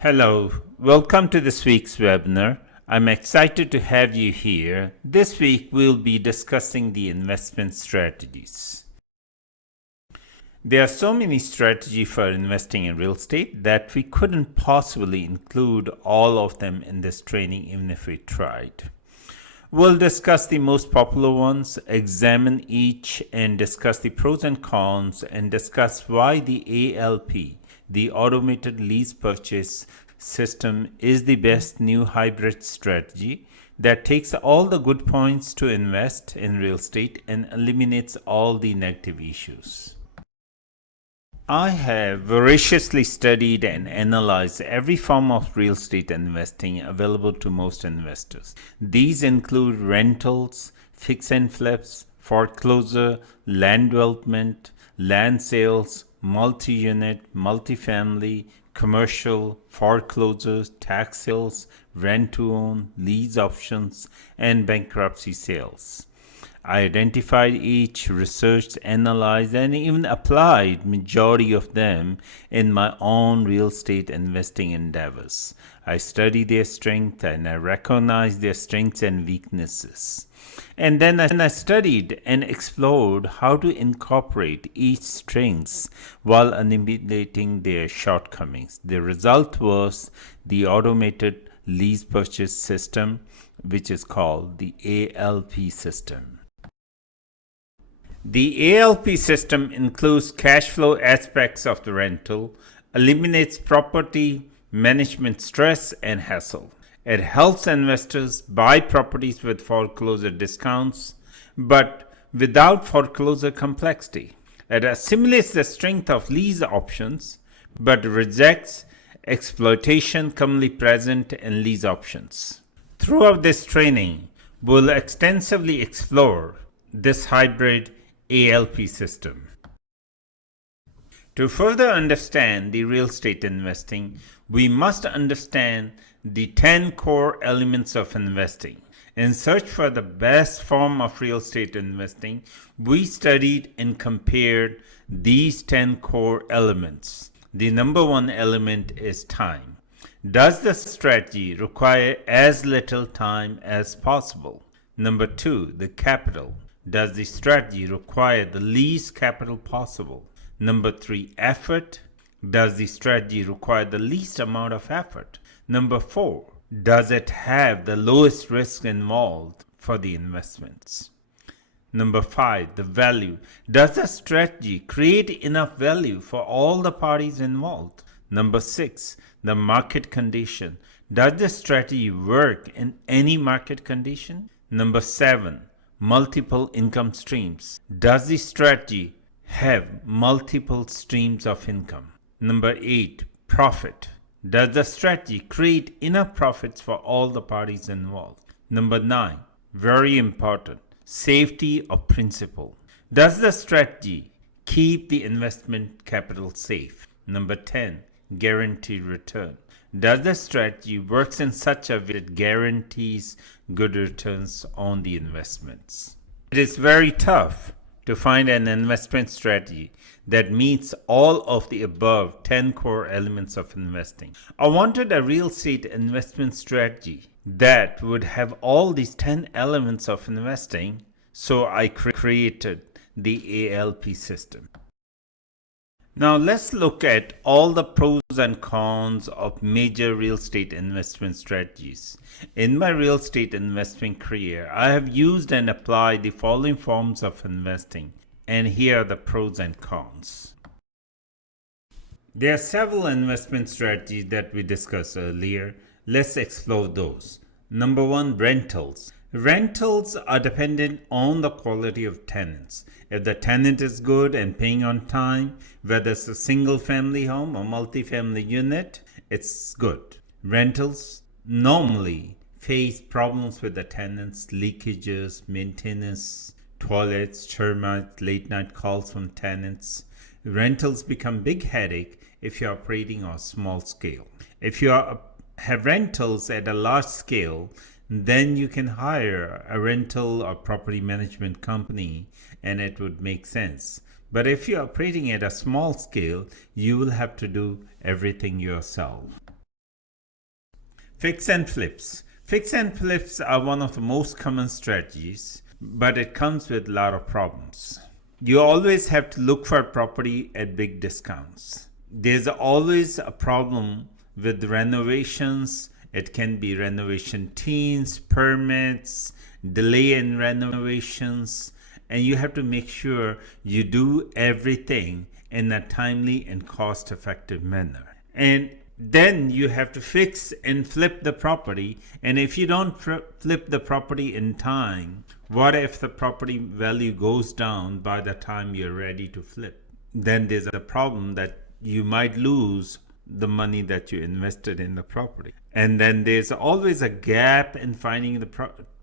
Hello, welcome to this week's webinar. I'm excited to have you here. This week we'll be discussing the investment strategies. There are so many strategies for investing in real estate that we couldn't possibly include all of them in this training even if we tried. We'll discuss the most popular ones, examine each and discuss the pros and cons, and discuss why the ALP, the Automated Lease Purchase system, is the best new hybrid strategy that takes all the good points to invest in real estate and eliminates all the negative issues. I have voraciously studied and analyzed every form of real estate investing available to most investors. These include rentals, fix and flips, foreclosure, land development, land sales, multi-unit, multifamily, commercial, foreclosures, tax sales, rent to own, lease options, and bankruptcy sales. I identified each, researched, analyzed, and even applied majority of them in my own real estate investing endeavors. I studied their strengths and I recognized their strengths and weaknesses. And then I studied and explored how to incorporate each strengths while eliminating their shortcomings. The result was the Automated Lease Purchase system, which is called the ALP system. The ALP system includes cash flow aspects of the rental, eliminates property management stress and hassle. It helps investors buy properties with foreclosure discounts, but without foreclosure complexity. It assimilates the strength of lease options, but rejects exploitation commonly present in lease options. Throughout this training, we'll extensively explore this hybrid ALP system. To further understand the real estate investing, we must understand the 10 core elements of investing. In search for the best form of real estate investing, we studied and compared these 10 core elements. The number one element is time. Does the strategy require as little time as possible? Number two, the capital. Does the strategy require the least capital possible? Number three, effort. Does the strategy require the least amount of effort? Number four, does it have the lowest risk involved for the investments? Number five, the value. Does the strategy create enough value for all the parties involved? Number six, the market condition. Does the strategy work in any market condition? Number seven, multiple income streams. Does the strategy have multiple streams of income? Number eight, profit. Does the strategy create enough profits for all the parties involved? Number nine, very important, safety of principal. Does the strategy keep the investment capital safe? Number 10, guaranteed return. Does the strategy works in such a way that guarantees good returns on the investments? It is very tough to find an investment strategy that meets all of the above 10 core elements of investing. I wanted a real estate investment strategy that would have all these 10 elements of investing, so I created the ALP system. Now let's look at all the pros and cons of major real estate investment strategies. In my real estate investment career, I have used and applied the following forms of investing, and here are the pros and cons. There are several investment strategies that we discussed earlier. Let's explore those. Number one, rentals. Rentals are dependent on the quality of tenants. If the tenant is good and paying on time, whether it's a single family home or multi-family unit, it's good. Rentals normally face problems with the tenants, leakages, maintenance, toilets, termites, late night calls from tenants. Rentals become big headache if you're operating on a small scale. If you have rentals at a large scale, then you can hire a rental or property management company and it would make sense. But if you're operating at a small scale, you will have to do everything yourself. Fix and flips. Fix and flips are one of the most common strategies, but it comes with a lot of problems. You always have to look for a property at big discounts. There's always a problem with renovations. It can be renovation teams, permits, delay in renovations, and you have to make sure you do everything in a timely and cost effective manner. And then you have to fix and flip the property. And if you don't flip the property in time, what if the property value goes down by the time you're ready to flip? Then there's a problem that you might lose the money that you invested in the property. And then there's always a gap in finding the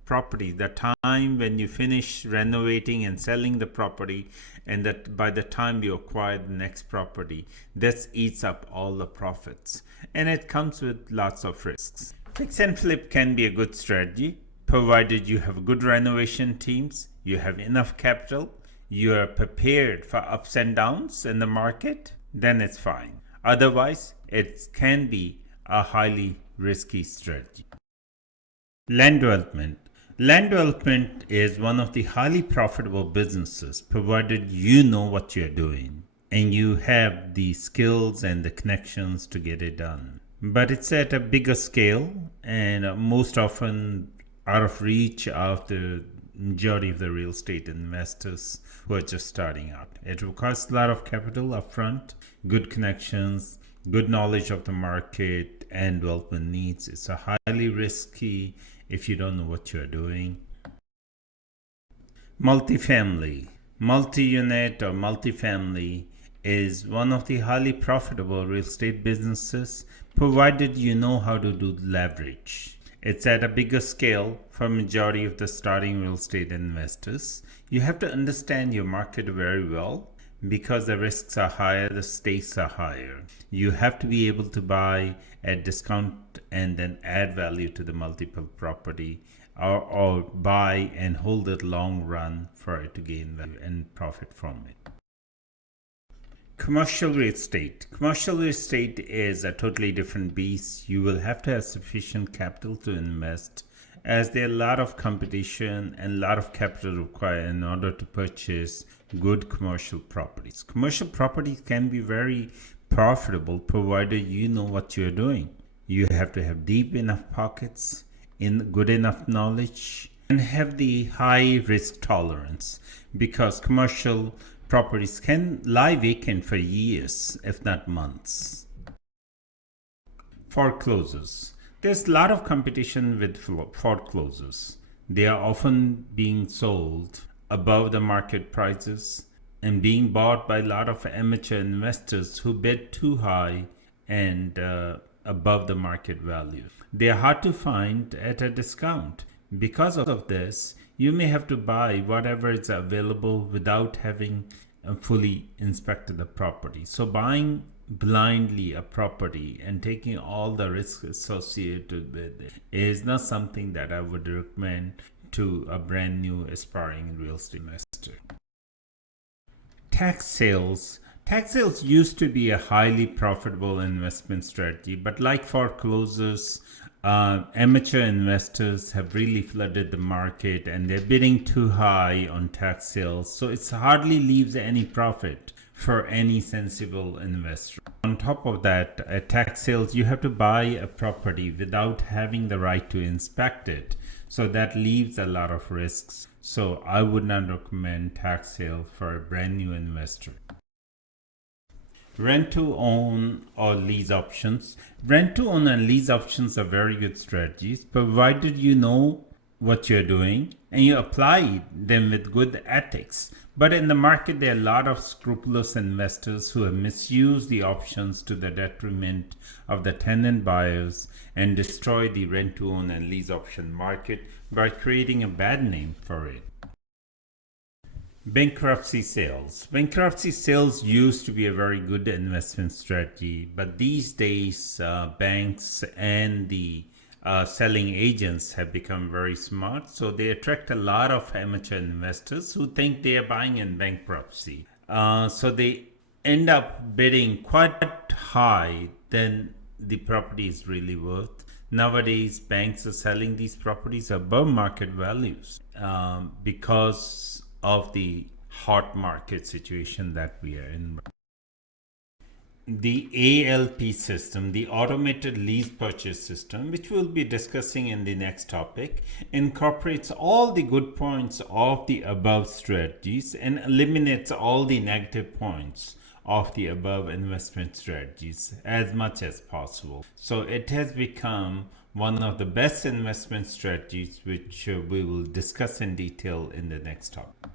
property, the time when you finish renovating and selling the property, and that by the time you acquire the next property, this eats up all the profits, and it comes with lots of risks. Fix and flip can be a good strategy provided you have good renovation teams, you have enough capital, you are prepared for ups and downs in the market, then it's fine. Otherwise, it can be a highly risky strategy. Land development. Land development is one of the highly profitable businesses provided you know what you're doing and you have the skills and the connections to get it done. But it's at a bigger scale and most often out of reach of the majority of the real estate investors who are just starting out. It requires a lot of capital upfront, good connections, good knowledge of the market and development needs. It's a highly risky if you don't know what you're doing. Multifamily. Multi-unit or multifamily is one of the highly profitable real estate businesses provided you know how to do leverage. It's at a bigger scale for majority of the starting real estate investors. You have to understand your market very well because the risks are higher, the stakes are higher. You have to be able to buy at discount and then add value to the multiple property or buy and hold it long run for it to gain value and profit from it. Commercial real estate. Commercial real estate is a totally different beast. You will have to have sufficient capital to invest as there are a lot of competition and a lot of capital required in order to purchase good commercial properties. Commercial properties can be very profitable provided you know what you're doing. You have to have deep enough pockets, in good enough knowledge, and have the high risk tolerance because commercial properties can lie vacant for years, if not months. Foreclosures. There's a lot of competition with foreclosures. They are often being sold above the market prices and being bought by a lot of amateur investors who bid too high and above the market value. They are hard to find at a discount. Because of this, you may have to buy whatever is available without having fully inspected the property. So buying blindly a property and taking all the risks associated with it is not something that I would recommend to a brand new aspiring real estate investor. Tax sales. Tax sales used to be a highly profitable investment strategy, but like foreclosures, amateur investors have really flooded the market and they're bidding too high on tax sales, so it hardly leaves any profit for any sensible investor. On top of that, at tax sales, you have to buy a property without having the right to inspect it, so that leaves a lot of risks. So I would not recommend tax sale for a brand new investor. Rent to own or lease options. Rent to own and lease options are very good strategies provided you know what you're doing and you apply them with good ethics. But in the market, there are a lot of scrupulous investors who have misused the options to the detriment of the tenant buyers and destroy the rent to own and lease option market by creating a bad name for it. Bankruptcy sales. Bankruptcy sales used to be a very good investment strategy, but these days banks and the selling agents have become very smart, so they attract a lot of amateur investors who think they are buying in bankruptcy. So they end up bidding quite high than the property is really worth. Nowadays, banks are selling these properties above market values because of the hot market situation that we are in. The ALP system, the Automated Lease Purchase system, which we'll be discussing in the next topic, incorporates all the good points of the above strategies and eliminates all the negative points of the above investment strategies as much as possible. So it has become one of the best investment strategies, which we will discuss in detail in the next topic.